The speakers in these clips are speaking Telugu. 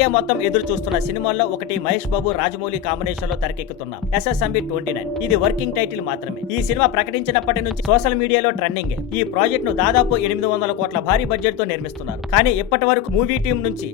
ఇండియా మొత్తం ఎదురు చూస్తున్న సినిమాల్లో ఒకటి మహేష్ బాబు రాజమౌళి కాంబినేషన్ లో తెరకెక్కుతున్న SSMB 29. ఇది వర్కింగ్ టైటిల్ మాత్రమే. ఈ సినిమా ప్రకటించినప్పటి నుంచి సోషల్ మీడియాలో ట్రెండింగ్. ఈ ప్రాజెక్ట్ ను దాదాపు 800 కోట్ల భారీ బడ్జెట్ తో నిర్మిస్తున్నారు. కానీ ఇప్పటి వరకు మూవీ టీం నుంచి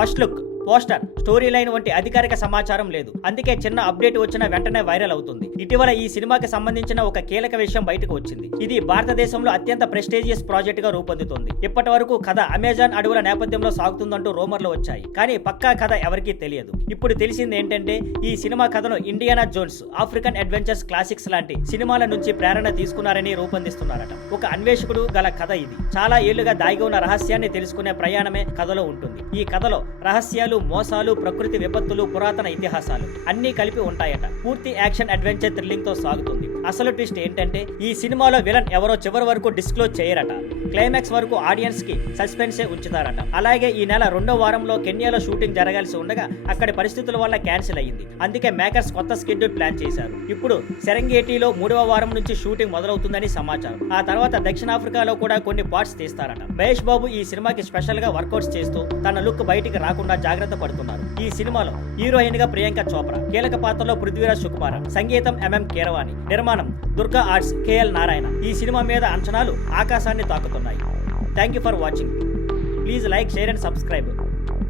first look, poster, story line వంటి అధికారిక సమాచారం లేదు. అందుకే చిన్న అప్డేట్ వచ్చిన వెంటనే వైరల్ అవుతుంది. ఇటీవల ఈ సినిమాకి సంబంధించిన ఒక కీలక విషయం బయటకు వచ్చింది. ఇది భారతదేశంలో అత్యంత ప్రెస్టీజియస్ ప్రాజెక్ట్ గా రూపొందుతోంది. ఇప్పటి వరకు కథ అమెజాన్ అడవుల నేపథ్యంలో సాగుతుందంటూ రూమర్లు వచ్చాయి. కానీ పక్కా కథ ఎవరికీ తెలియదు. ఇప్పుడు తెలిసింది ఏంటంటే ఈ సినిమా కథను Indiana Jones, African adventures classics లాంటి సినిమాల నుంచి ప్రేరణ తీసుకున్నారని రూపొందిస్తున్నారట. ఒక అన్వేషకుడు గల కథ ఇది. చాలా ఏళ్లుగా దాగి ఉన్న రహస్యాన్ని తెలుసుకునే ప్రయాణమే కథలో ఉంటుంది. ఈ కథలో రహస్యాలు, మోసాలు, ప్రకృతి విపత్తులు, పురాతన ఇతిహాసాలు అన్నీ కలిపి ఉంటాయట. పూర్తి యాక్షన్ అడ్వెంచర్ థ్రిల్లింగ్ తో సాగుతుంది. అసలు ట్విస్ట్ ఏంటంటే ఈ సినిమాలో విలన్ ఎవరో చివరి వరకు డిస్క్లోజ్ చేయరట. క్లైమాక్స్ వరకు ఆడియన్స్ కి సస్పెన్సే ఉంచుతారట. అలాగే ఈ నెల 2వ వారంలో కెన్యాలో షూటింగ్ జరగాల్సి ఉండగా అక్కడి పరిస్థితుల వల్ల క్యాన్సిల్ అయ్యింది. అందుకే మేకర్స్ కొత్త స్కెడ్యూల్ ప్లాన్ చేశారు. ఇప్పుడు సెరెంగేటిలో 3వ వారం నుంచి షూటింగ్ మొదలవుతుందని సమాచారం. ఆ తర్వాత దక్షిణాఫ్రికాలో కూడా కొన్ని పార్ట్స్ తీస్తారట. మహేష్ బాబు ఈ సినిమాకి స్పెషల్ గా వర్కౌట్స్ చేస్తూ తన లుక్ బయటికి రాకుండా జాగ్రత్త పడుతున్నారు. ఈ సినిమాలో హీరోయిన్ గా ప్రియాంక చోప్రా, కీలక పాత్రలో పృథ్వీరాజ్ సుకుమార, సంగీతం MM కీరవాణి, నిర్మాణం దుర్గా ఆర్ట్స్ KL నారాయణ. ఈ సినిమా మీద అంచనాలు ఆకాశాన్ని తాకుతున్నాయి. Thank you for watching. Please like, share and subscribe.